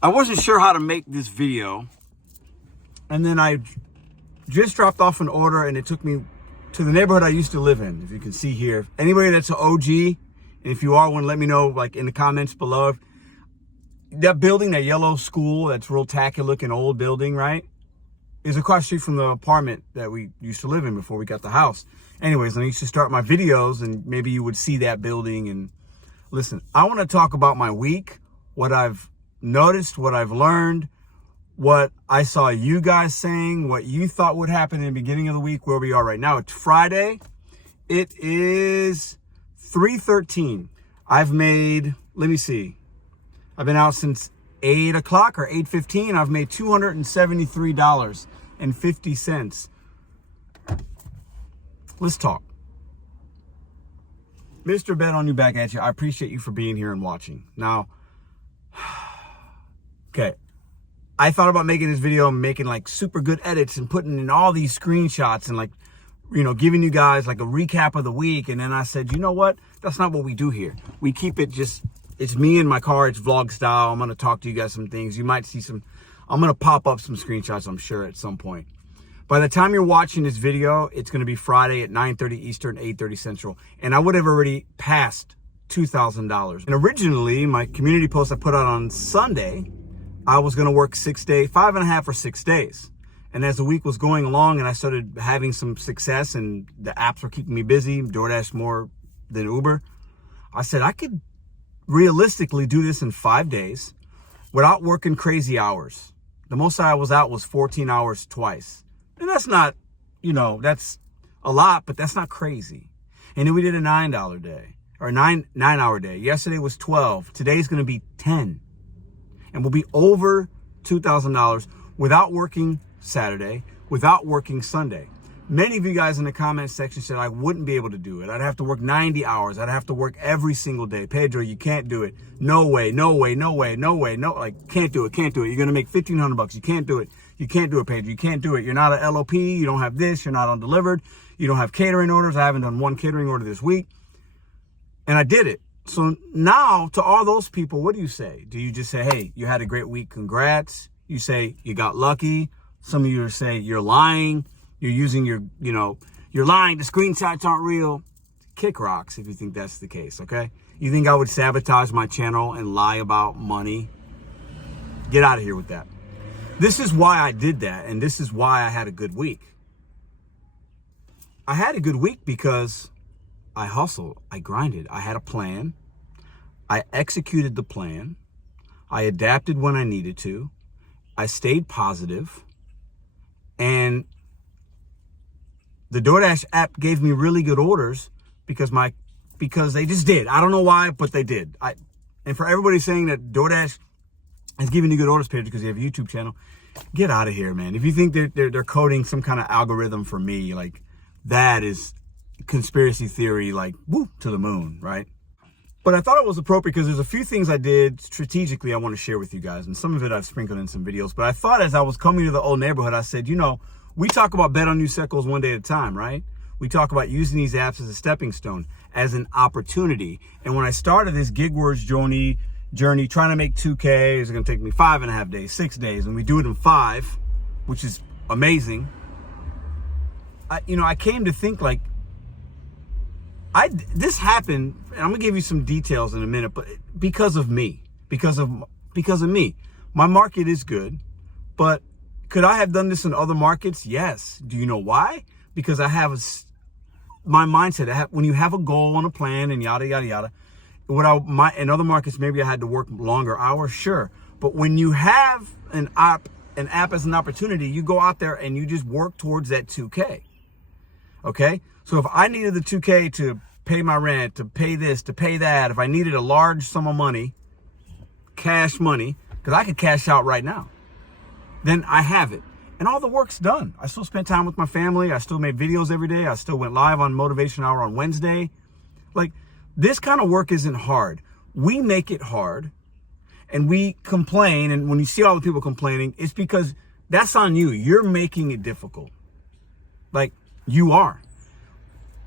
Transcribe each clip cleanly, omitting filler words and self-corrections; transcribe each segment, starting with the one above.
I wasn't sure how to make this video. And then I just dropped off an order and it took me to the neighborhood I used to live in. If you can see here, anybody that's an OG, and if you are one, let me know like in the comments below. That building, that yellow school, that's real tacky looking old building, right, is across the street from the apartment that we used to live in before we got the house. Anyways, I used to start my videos and maybe you would see that building. And listen, I want to talk about my week, what I've noticed, what I've learned, what I saw you guys saying, what you thought would happen in the beginning of the week, where we are right now. It's Friday. It is 3:13. I've made, let me see. I've been out since 8 o'clock or 8:15. I've made $273.50. Let's talk. Mr.BetonYou back at you. I appreciate you for being here and watching. Now, okay, I thought about making this video and making like super good edits and putting in all these screenshots and like, you know, giving you guys like a recap of the week. And then I said, you know what? That's not what we do here. We keep it just, it's me in my car. It's vlog style. I'm going to talk to you guys some things. You might see some, I'm going to pop up some screenshots, I'm sure, at some point. By the time you're watching this video, it's going to be Friday at 9:30 Eastern, 8:30 Central. And I would have already passed $2,000. And originally, my community post I put out on Sunday, I was going to work 6 days, 5.5 or 6 days. And as the week was going along and I started having some success and the apps were keeping me busy, DoorDash more than Uber, I said I could realistically do this in 5 days without working crazy hours. The most I was out was 14 hours twice. And that's not, you know, that's a lot, but that's not crazy. And then we did a $9 day or nine hour day. Yesterday was 12. Today's going to be 10. And we'll be over $2,000 without working Saturday, without working Sunday. Many of you guys in the comment section said I wouldn't be able to do it. I'd have to work 90 hours. I'd have to work every single day. Pedro, you can't do it. No way, no way, no way, no way, no, like, can't do it, can't do it. You're going to make $1,500. You can't do it. You can't do it, Pedro. You can't do it. You're not an LOP. You don't have this. You're not undelivered. You don't have catering orders. I haven't done one catering order this week. And I did it. So now to all those people, what do you say? Do you just say, hey, you had a great week, congrats? You say you got lucky. Some of you say you're lying. You're using your, you know, you're lying. The screenshots aren't real. Kick rocks if you think that's the case, okay? You think I would sabotage my channel and lie about money? Get out of here with that. This is why I did that, and this is why I had a good week. I had a good week because I hustled, I grinded, I had a plan, I executed the plan, I adapted when I needed to, I stayed positive, and the DoorDash app gave me really good orders because they just did. I don't know why, but they did. And for everybody saying that DoorDash is giving you good orders, Pedro, because you have a YouTube channel, get out of here, man. If you think they're coding some kind of algorithm for me, like, that is conspiracy theory, like, woo, to the moon, right? But I thought it was appropriate because there's a few things I did strategically I want to share with you guys, and some of it I've sprinkled in some videos. But I thought as I was coming to the old neighborhood, I said, you know, we talk about BetonYou circles one day at a time, right? We talk about using these apps as a stepping stone, as an opportunity. And when I started this gig words journey, trying to make 2K, it's going to take me 5.5 days, 6 days, and we do it in 5, which is amazing. I came to think like, this happened, and I'm gonna give you some details in a minute, but because of me, because of me. My market is good, but could I have done this in other markets? Yes. Do you know why? Because I have my mindset. When you have a goal and a plan and yada yada yada. In other markets, maybe I had to work longer hours, sure. But when you have an app as an opportunity, you go out there and you just work towards that 2K. Okay? So if I needed the 2K to pay my rent, to pay this, to pay that, if I needed a large sum of money, cash money, because I could cash out right now, then I have it. And all the work's done. I still spent time with my family. I still made videos every day. I still went live on Motivation Hour on Wednesday. Like, this kind of work isn't hard. We make it hard and we complain. And when you see all the people complaining, it's because that's on you. You're making it difficult. Like, you are.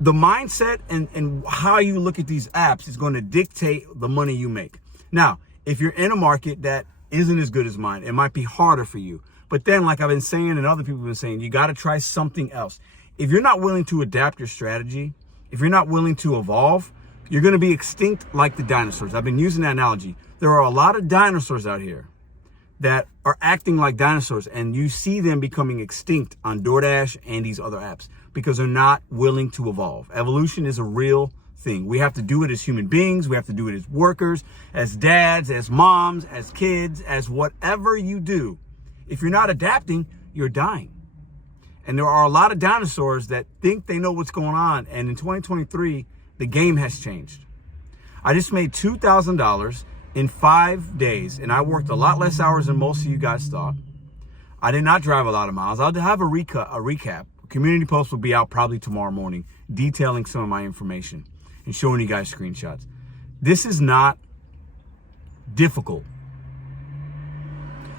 The mindset and how you look at these apps is going to dictate the money you make. Now, if you're in a market that isn't as good as mine. It might be harder for you. But then, like I've been saying and other people have been saying, you got to try something else. If you're not willing to adapt your strategy, if you're not willing to evolve, you're going to be extinct like the dinosaurs. I've been using that analogy. There are a lot of dinosaurs out here that are acting like dinosaurs, and you see them becoming extinct on DoorDash and these other apps because they're not willing to evolve. Evolution is a real thing. We have to do it as human beings. We have to do it as workers, as dads, as moms, as kids, as whatever you do. If you're not adapting, you're dying. And there are a lot of dinosaurs that think they know what's going on. And in 2023, the game has changed. I just made $2,000 in 5 days, and I worked a lot less hours than most of you guys thought. I did not drive a lot of miles. I'll have a recap. Community post will be out probably tomorrow morning, detailing some of my information and showing you guys screenshots. This is not difficult.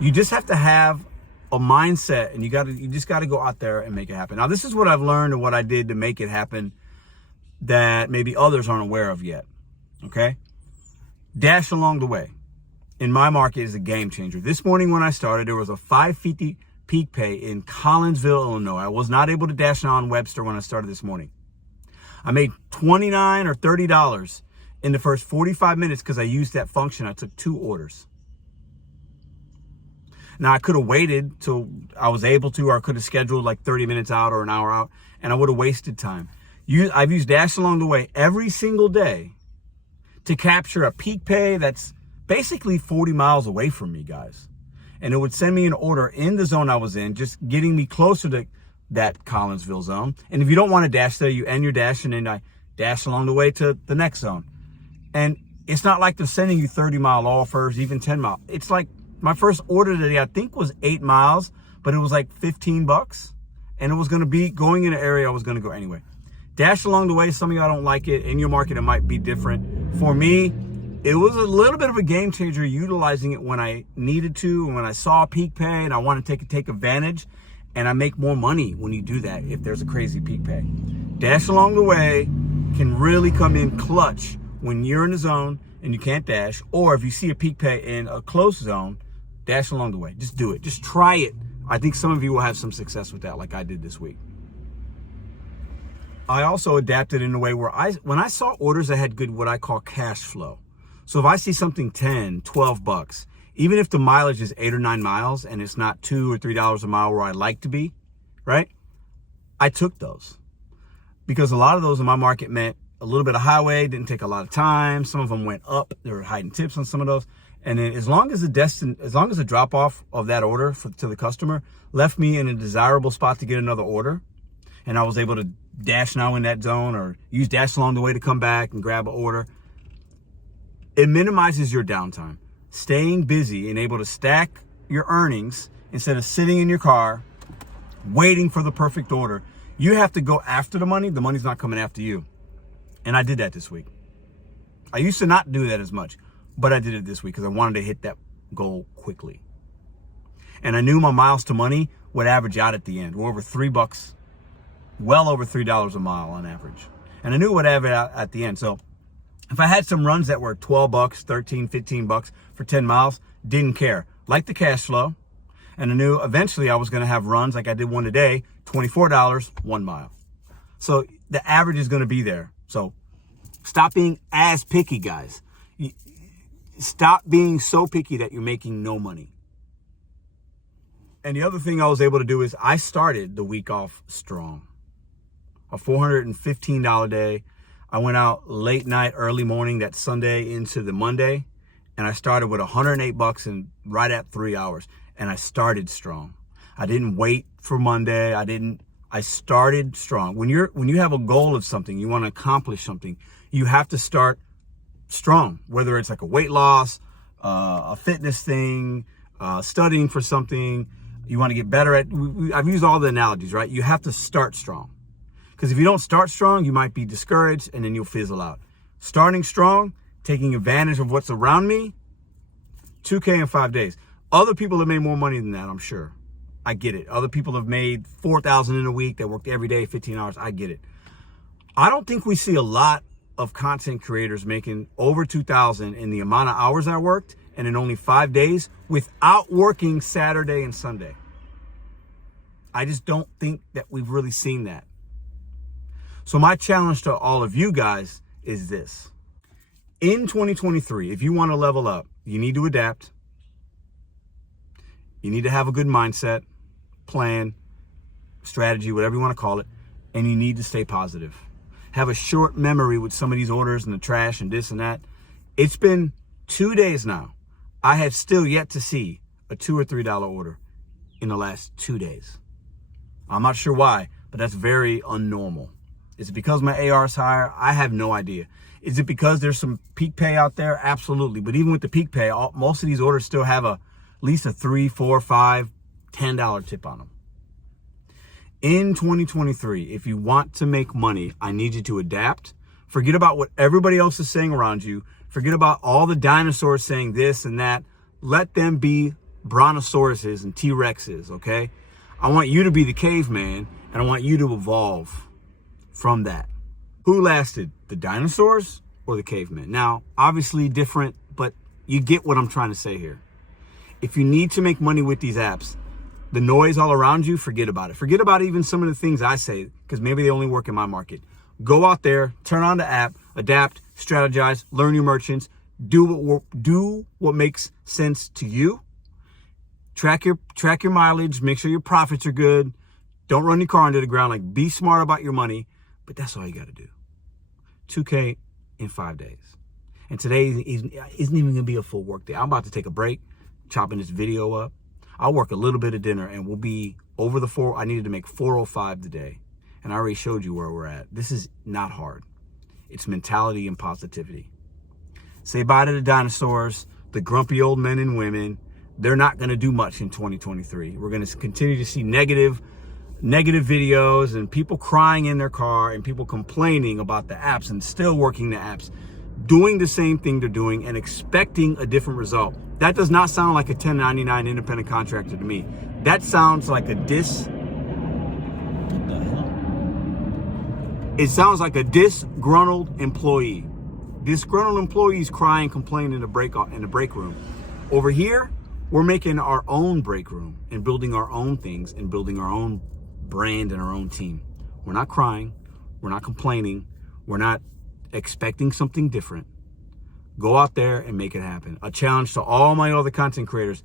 You just have to have a mindset, and you just got to go out there and make it happen. Now, this is what I've learned and what I did to make it happen that maybe others aren't aware of yet. Okay? Dash along the way in my market is a game changer. This morning when I started, there was a $5.50 peak pay in Collinsville, Illinois. I was not able to dash on Webster when I started this morning. I made $29 or $30 in the first 45 minutes because I used that function. I took 2 orders. Now, I could have waited till I was able to, or I could have scheduled like 30 minutes out or an hour out, and I would have wasted time. I've used Dash along the way every single day to capture a peak pay that's basically 40 miles away from me, guys. And it would send me an order in the zone I was in, just getting me closer to that Collinsville zone. And if you don't want to dash there, you end your dash, and then I dash along the way to the next zone. And it's not like they're sending you 30-mile offers, even 10-mile. It's like my first order today, I think, was 8 miles, but it was like $15, and it was going to be going in an area I was going to go anyway. Dash along the way. Some of y'all don't like it. In your market, it might be different. For me, it was a little bit of a game changer utilizing it when I needed to, and when I saw peak pay and I want to take advantage. And I make more money when you do that if there's a crazy peak pay. Dash along the way can really come in clutch when you're in the zone and you can't dash, or if you see a peak pay in a close zone, dash along the way. Just do it. Just try it. I think some of you will have some success with that, like I did this week. I also adapted in a way where when I saw orders that had good, what I call cash flow. So if I see something $10, $12, even if the mileage is 8 or 9 miles and it's not $2 or $3 a mile where I like to be, right? I took those because a lot of those in my market meant a little bit of highway, didn't take a lot of time. Some of them went up. There were hiding tips on some of those. And then as long as the drop off of that order to the customer left me in a desirable spot to get another order, and I was able to dash now in that zone or use Dash along the way to come back and grab an order, it minimizes your downtime. Staying busy and able to stack your earnings instead of sitting in your car waiting for the perfect order. You have to go after the money. The money's not coming after you. And I did that this week. I used to not do that as much, but I did it this week because I wanted to hit that goal quickly. And I knew my miles to money would average out at the end. We're over $3, well over $3 a mile on average. And I knew it would average out at the end. So if I had some runs that were $12, $13, $15 for 10 miles, didn't care. Like the cash flow. And I knew eventually I was going to have runs like I did one today, $24, 1 mile. So the average is going to be there. So stop being as picky, guys. Stop being so picky that you're making no money. And the other thing I was able to do is I started the week off strong. A $415 day. I went out late night, early morning that Sunday into the Monday, and I started with $108 and right at 3 hours. And I started strong. I didn't wait for Monday. I started strong. When you have a goal of something, you want to accomplish something, you have to start strong. Whether it's like a weight loss, a fitness thing, studying for something, you want to get better at. I've used all the analogies, right? You have to start strong. Because if you don't start strong, you might be discouraged and then you'll fizzle out. Starting strong, taking advantage of what's around me, 2K in 5 days. Other people have made more money than that, I'm sure. I get it. Other people have made $4,000 in a week that worked every day, 15 hours. I get it. I don't think we see a lot of content creators making over $2,000 in the amount of hours I worked and in only 5 days without working Saturday and Sunday. I just don't think that we've really seen that. So my challenge to all of you guys is this. In 2023, if you want to level up, you need to adapt. You need to have a good mindset, plan, strategy, whatever you want to call it, and you need to stay positive. Have a short memory with some of these orders and the trash and this and that. It's been 2 days now. I have still yet to see a $2 or $3 order in the last 2 days. I'm not sure why, but that's very unnormal. Is it because my AR is higher? I have no idea. Is it because there's some peak pay out there? Absolutely. But even with the peak pay, most of these orders still have at least a $3, $4, $5, $10 tip on them. In 2023, if you want to make money, I need you to adapt. Forget about what everybody else is saying around you. Forget about all the dinosaurs saying this and that. Let them be brontosauruses and T-Rexes, okay? I want you to be the caveman, and I want you to evolve from that. Who lasted, the dinosaurs or the cavemen? Now, obviously different, but you get what I'm trying to say here. If you need to make money with these apps, the noise all around you, forget about it. Forget about even some of the things I say, because maybe they only work in my market. Go out there, turn on the app, adapt, strategize, learn your merchants, do what makes sense to you. Track your mileage, make sure your profits are good. Don't run your car into the ground. Like, be smart about your money, but that's all you got to do. 2K in 5 days. And today isn't even going to be a full work day. I'm about to take a break, chopping this video up. I'll work a little bit of dinner and we'll be over the I needed to make 405 today. And I already showed you where we're at. This is not hard. It's mentality and positivity. Say bye to the dinosaurs, the grumpy old men and women. They're not going to do much in 2023. We're going to continue to see negative videos and people crying in their car and people complaining about the apps and still working the apps, doing the same thing they're doing and expecting a different result. That does not sound like a 1099 independent contractor to me. That sounds like a It sounds like a disgruntled employee. Disgruntled employees crying, complaining in the break room. Over here, we're making our own break room and building our own things and building our own brand and our own team. We're not crying. We're not complaining. We're not expecting something different. Go out there and make it happen. A challenge to all my other content creators.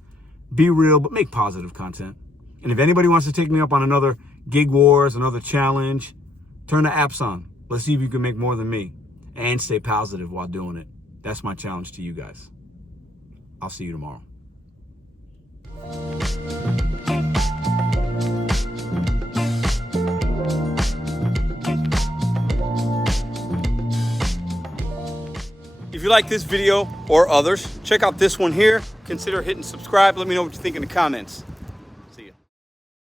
Be real, but make positive content. And if anybody wants to take me up on another gig wars, another challenge, turn the apps on. Let's see if you can make more than me and stay positive while doing it. That's my challenge to you guys. I'll see you tomorrow. If you like this video or others, check out this one here. Consider hitting subscribe. Let me know what you think in the comments.